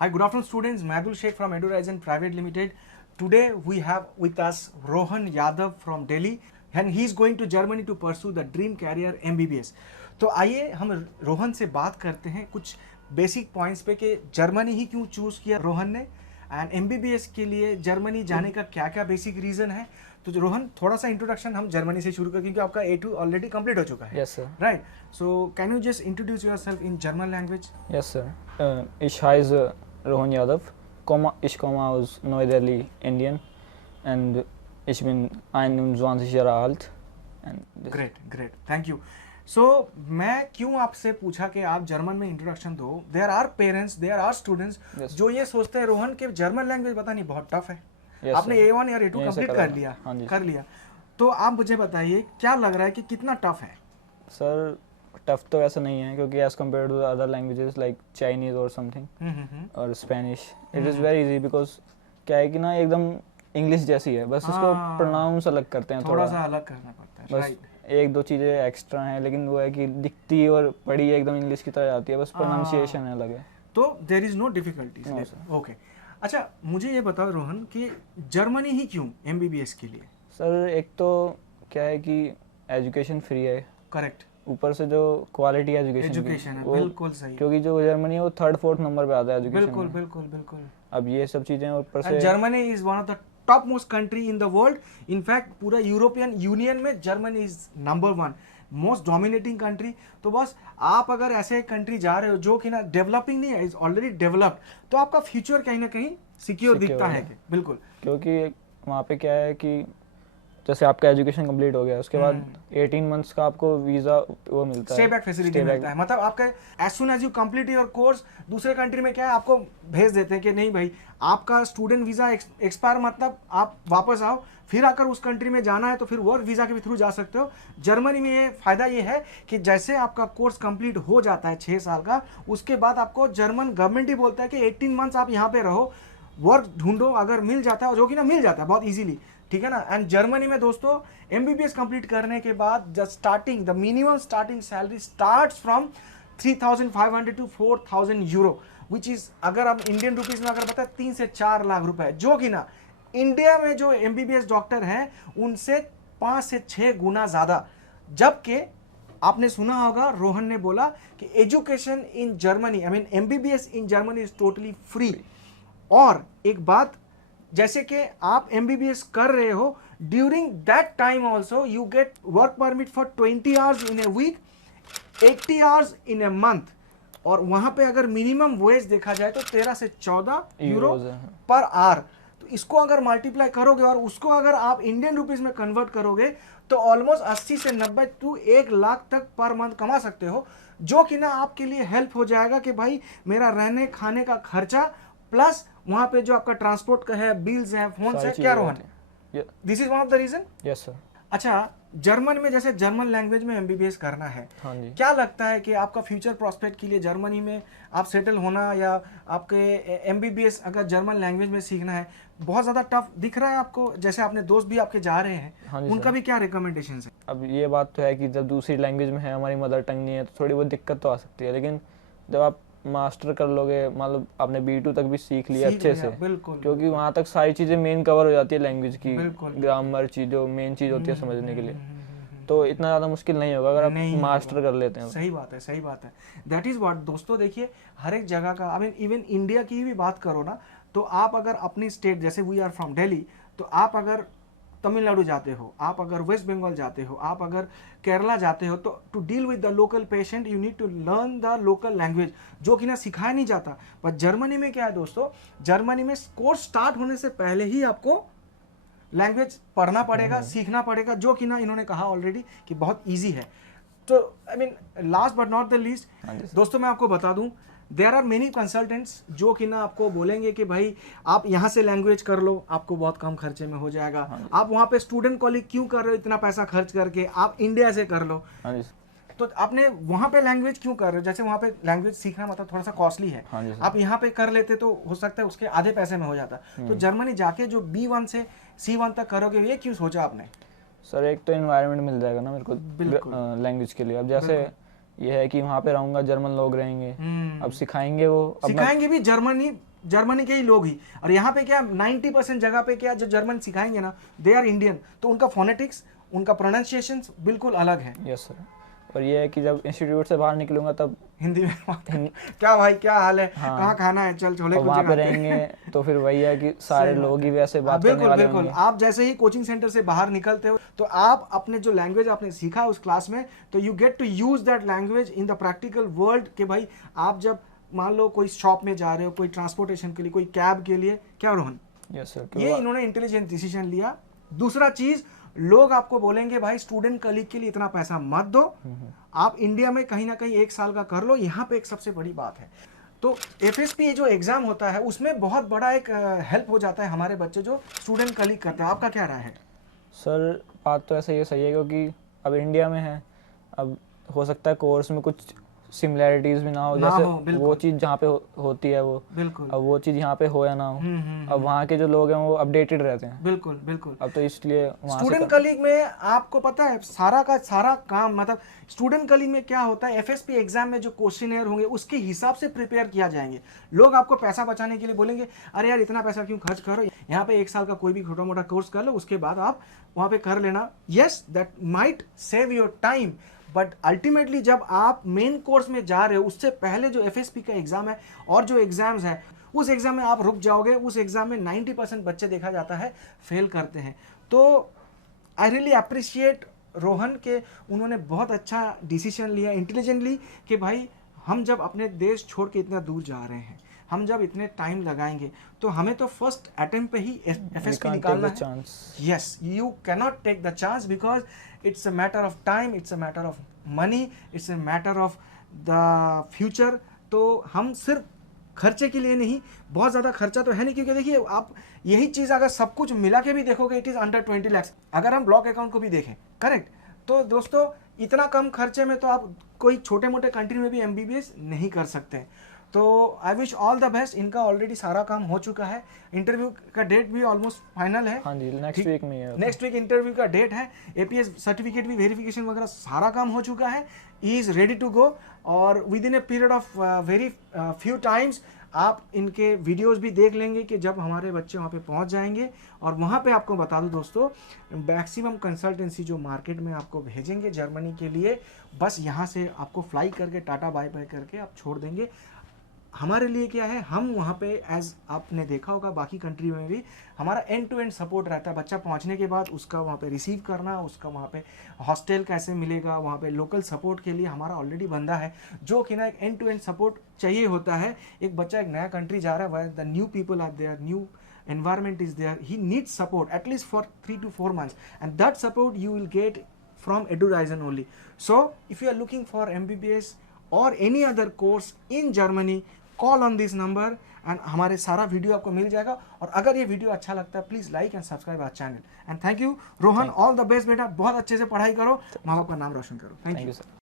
Hi, good afternoon, students. Madhul Sheikh from EduRhorizon Private Limited. Today we have with us Rohan Yadav from Delhi, and he is going to Germany to pursue the dream career MBBS. तो आइए हम रोहन से बात करते हैं कुछ basic points पे कि जर्मनी ही क्यों चूज किया रोहन ने, एंड एमबीबीएस के लिए जर्मनी जाने का क्या क्या बेसिक रीजन है. तो रोहन, थोड़ा सा इंट्रोडक्शन हम जर्मनी से शुरू करें क्योंकि आपका A2 ऑलरेडी कंप्लीट हो चुका है. Yes, sir. Right. So can you just introduce yourself in German language? Yes, sir. Ich heiße Rohan Yadav. Ich komme aus Neu-Delhi, Indien. Und ich bin 21 Jahre alt. Great great, thank you. So मैं क्यों आपसे पूछा कि आप German में introduction दो. There are parents, there are students जो ये सोचते हैं रोहन के जर्मन लैंग्वेज पता नहीं बहुत टफ है. आपने A1 या A2 कंप्लीट कर लिया. तो आप मुझे बताइए क्या लग रहा है कि कितना टफ है? सर टफ तो ऐसा नहीं है क्योंकि as compare to other languages like Chinese और समथिंग और Spanish it is very easy. Because क्या है कि ना एकदम इंग्लिश जैसी है, बस उसको प्रोनाउंस अलग करते हैं, थोड़ा सा अलग करना पड़ता है. बस एक दो चीज़ें एक्स्ट्रा हैं, लेकिन वो है कि दिखती और पढ़ी एकदम इंग्लिश की तरह आती है, बस प्रोनाउंसिएशन अलग है. तो there is no difficulties. Okay. अच्छा, मुझे ये बताओ रोहन कि जर्मनी ही क्यों एमबीबीएस के लिए? सर एक तो क्या है कि एजुकेशन फ्री है. करेक्ट. ऊपर से जो क्वालिटी एजुकेशन है, बिल्कुल सही. क्योंकि जो जर्मनी है वो 3rd-4th नंबर पे आता है एजुकेशन. बिल्कुल बिल्कुल बिल्कुल. अब ये सब चीजें ऊपर से Germany is one of the top most country in the world. In fact पूरा यूरोपियन यूनियन में Germany is number 1 most dominating country. तो बस आप अगर ऐसे कंट्री जा रहे हो जो कि ना डेवलपिंग नहीं है, इज ऑलरेडी डेवलप्ड, तो आपका फ्यूचर कहीं ना कहीं सिक्योर दिखता है. बिल्कुल. क्योंकि वहाँ पे क्या है कि जैसे आपका एजुकेशन कंप्लीट हो गया उसके बाद 18 मंथ्स का आपको वीजा वो मिलता है, स्टे बैक फैसिलिटी मिलता है. मतलब आपका as soon as you complete your course दूसरे कंट्री में क्या है आपको भेज देते हैं कि नहीं भाई आपका स्टूडेंट वीजा एक्सपायर, मतलब आप वापस आओ, फिर आकर उस कंट्री में जाना है तो फिर वर्क वीजा के भी थ्रू जा सकते हो. जर्मनी में ये फायदा ये है कि जैसे आपका कोर्स कंप्लीट हो जाता है 6 साल का, उसके बाद आपको जर्मन गवर्नमेंट ही बोलता है कि 18 मंथ्स आप यहाँ पे रहो, वर्क ढूंढो, अगर मिल जाता है, जो कि ना मिल जाता है बहुत इजीली. ठीक है ना. एंड जर्मनी में दोस्तों एमबीबीएस कंप्लीट करने के बाद the minimum starting salary starts from 3,500 to 4,000 euro, which is अगर आप इंडियन रुपीज में अगर बताए 3 से 4 लाख रुपए, जो कि ना इंडिया में जो एमबीबीएस डॉक्टर हैं उनसे 5 से 6 गुना ज्यादा. जबकि आपने सुना होगा रोहन ने बोला कि education in Germany, I mean MBBS in Germany is totally free. और एक बात, जैसे कि आप एमबीबीएस कर रहे हो, during that time also you get work permit for 20 hours in a week, 80 hours in a month. और वहां पे अगर मिनिमम वेज देखा जाए तो 13 से 14 यूरो पर आवर. तो इसको अगर मल्टीप्लाई करोगे और उसको अगर आप इंडियन रुपीज में कन्वर्ट करोगे तो ऑलमोस्ट 80 से 90 टू 1 लाख तक पर मंथ कमा सकते हो, जो कि ना आपके लिए हेल्प हो जाएगा कि भाई मेरा रहने खाने का खर्चा प्लस वहां पे जो आपका ट्रांसपोर्ट का है, बिल्स है, फोन है. क्या Rohan, this is one of the reason? Yes sir. अच्छा, जर्मन में जैसे जर्मन लैंग्वेज में एमबीबीएस करना है, क्या लगता है कि आपका फ्यूचर प्रोस्पेक्ट के लिए जर्मनी में आप सेटल होना या आपके एमबीबीएस अगर जर्मन लैंग्वेज में सीखना है बहुत ज़्यादा टफ दिख रहा है आपको? जैसे आपने दोस्त भी आपके जा रहे हैं, उनका भी क्या रिकमेंडेशन है? अब ये बात तो है कि जब दूसरी लैंग्वेज में है, हमारी मदर टंग नहीं है, तो थोड़ी बहुत दिक्कत तो आ सकती है, लेकिन जब आप मास्टर कर लोगे, मतलब आपने B2 तक भी सीख लिया अच्छे से, क्योंकि वहाँ तक सारी चीज़ें मेन कवर हो जाती है लैंग्वेज की, ग्रामर चीज़ों मेन चीज़ होती है समझने के लिए, तो इतना ज़्यादा मुश्किल नहीं होगा अगर आप मास्टर कर लेते हैं. सही बात है, सही बात है. दैट इज़ व्हाट दोस्तों. देखिए हर एक जगह का, आई मीन इवन इंडिया की भी बात करो ना, तो आप अगर अपनी स्टेट, जैसे वी आर फ्रॉम दिल्ली, तो आप अगर तमिलनाडु जाते हो, आप अगर वेस्ट बंगाल जाते हो, आप अगर केरला जाते हो, तो to deal with the local patient you need to learn the local language, जो कि ना सिखाया नहीं जाता. पर जर्मनी में क्या है दोस्तों, जर्मनी में कोर्स स्टार्ट होने से पहले ही आपको लैंग्वेज पढ़ना पड़ेगा, सीखना पड़ेगा, जो कि ना इन्होंने कहा ऑलरेडी कि बहुत ईजी है. तो I mean last but not the least दोस्तों, मैं आपको बता दूं, देयर आर मेनी कंसल्टेंट्स जो कि ना आपको बोलेंगे कि भाई आप यहाँ से लैंग्वेज कर लो, आपको बहुत कम खर्चे में हो जाएगा. आप वहाँ पे स्टूडेंट कॉलेज क्यों कर रहे हो इतना पैसा खर्च करके, आप इंडिया से कर लो. तो आपने वहाँ पे लैंग्वेज क्यों कर रहे हो? जैसे वहाँ पे लैंग्वेज सीखना मतलब थोड़ा सा कॉस्टली है, आप यहाँ पे कर लेते तो हो सकता है उसके आधे पैसे में हो जाता. तो जर्मनी जाके जो B1 से C1 तक करोगे, ये क्यों सोचा आपने? सर एक तो एनवायरनमेंट मिल जाएगा ना मेरे को लैंग्वेज के लिए. अब जैसे ये है कि वहाँ पे रहूंगा, जर्मन लोग रहेंगे, अब सिखाएंगे वो सिखाएंगे भी जर्मनी के ही लोग ही। और यहाँ पे क्या 90% जगह पे क्या जो जर्मन सिखाएंगे ना, दे आर इंडियन, तो उनका फोनेटिक्स, उनका प्रोनाउंसिएशन बिल्कुल अलग है। Yes sir. और ये है कि जब इंस्टीट्यूट से बाहर निकलूंगा तब हिंदी में क्या भाई क्या हाल है, हाँ, कहाँ खाना है, चल छोले वहाँ पे रहेंगे तो फिर वही है कि सारे लोग ही वैसे बात करने वाले होंगे। आप जैसे ही कोचिंग सेंटर से बाहर निकलते हो तो आप अपने जो लैंग्वेज आपने सीखा उस क्लास में, तो you get to use that language in the practical world. कि भाई आप जब मान लो कोई शॉप में जा रहे हो, कोई ट्रांसपोर्टेशन के लिए, कोई कैब के लिए, क्या रोहन, यस सर, ये इन्होंने इंटेलिजेंट डिसीजन लिया। दूसरा चीज, लोग आपको बोलेंगे भाई स्टूडेंट कलीग के लिए इतना पैसा मत दो, आप इंडिया में कहीं ना कहीं 1 साल का कर लो। यहाँ पे एक सबसे बड़ी बात है, तो FSP जो एग्जाम होता है उसमें बहुत बड़ा एक हेल्प हो जाता है हमारे बच्चे जो स्टूडेंट कलीग करते हैं। आपका क्या राय है? सर बात तो ऐसे ये सही है, क्योंकि अब इंडिया में है, अब हो सकता है कोर्स में कुछ सिमिलैरिटीज भी ना हो, जैसे वो चीज़ जहाँ पे होती है वो, बिल्कुल, अब वो चीज़ यहाँ पे हो या ना हो, अब वहाँ के जो लोग हैं वो अपडेटेड रहते हैं। बिल्कुल बिल्कुल। अब तो इसलिए स्टूडेंट कलीग में आपको पता है सारा का सारा काम, मतलब स्टूडेंट कलीग में क्या होता है, FSP एग्जाम में जो क्वेश्चनर होंगे उसके हिसाब से प्रिपेयर किया जाएंगे। लोग आपको पैसा बचाने के लिए बोलेंगे अरे यार इतना पैसा क्यों खर्च करो, यहाँ पे 1 साल का कोई भी छोटा मोटा कोर्स कर लो, उसके बाद आप वहाँ पे कर लेना। Yes, that might save your time, but ultimately जब आप मेन कोर्स में जा रहे हो उससे पहले जो FSP का एग्जाम है और जो एग्जाम्स है उस एग्जाम में आप रुक जाओगे। उस एग्जाम में 90% बच्चे देखा जाता है फेल करते हैं। तो आई रियली अप्रिशिएट रोहन के, उन्होंने बहुत अच्छा डिसीजन लिया इंटेलिजेंटली कि भाई हम जब अपने देश छोड़ के इतना दूर जा रहे हैं, हम जब इतने टाइम लगाएंगे तो हमें तो फर्स्ट अटेम्प्ट पे ही FSP निकालना है। Yes, you cannot take the chance because it's a matter of time, it's a matter of money, it's a matter of the future. तो हम सिर्फ खर्चे के लिए नहीं, बहुत ज़्यादा खर्चा तो है नहीं, क्योंकि देखिए आप यही चीज़ अगर सब कुछ मिला के भी देखोगे इट इज़ अंडर 20 लाख। अगर हम ब्लॉक अकाउंट को भी देखें, करेक्ट, तो दोस्तों इतना कम खर्चे में तो आप कोई छोटे मोटे कंट्री में भी MBBS नहीं कर सकते। तो I wish all the best. इनका ऑलरेडी सारा काम हो चुका है, इंटरव्यू का डेट भी ऑलमोस्ट फाइनल है। हाँ जी, नेक्स्ट वीक में है, नेक्स्ट वीक इंटरव्यू का डेट है। APS सर्टिफिकेट भी, वेरिफिकेशन वगैरह सारा काम हो चुका है, he is ready to go. और within a period of very few times आप इनके वीडियोस भी देख लेंगे कि जब हमारे बच्चे वहाँ पे पहुँच जाएंगे। और वहाँ पे आपको बता दूँ दोस्तों, मैक्सिमम कंसल्टेंसी जो मार्केट में आपको भेजेंगे जर्मनी के लिए, बस यहाँ से आपको फ्लाई करके टाटा बाय बाय करके आप छोड़ देंगे। हमारे लिए क्या है, हम वहाँ पे एज आपने देखा होगा बाकी कंट्री में भी हमारा एंड टू एंड सपोर्ट रहता है। बच्चा पहुँचने के बाद उसका वहाँ पे रिसीव करना, उसका वहाँ पे हॉस्टल कैसे मिलेगा, वहाँ पे लोकल सपोर्ट के लिए हमारा ऑलरेडी बंदा है जो कि ना एक एंड टू एंड सपोर्ट चाहिए होता है। एक बच्चा एक नया कंट्री जा रहा है, the new people are there, new environment is there, he needs support at least for 3 to 4 months, and that support you will get from EduRizen only. So if you are looking for MBBS or any other course in Germany, call on this number and हमारे सारा video आपको मिल जाएगा। और अगर ये video अच्छा लगता है please like and subscribe our channel. And thank you Rohan, all the best बेटा, बहुत अच्छे से पढ़ाई करो, माँ बाप का नाम रोशन करो। Thank you sir.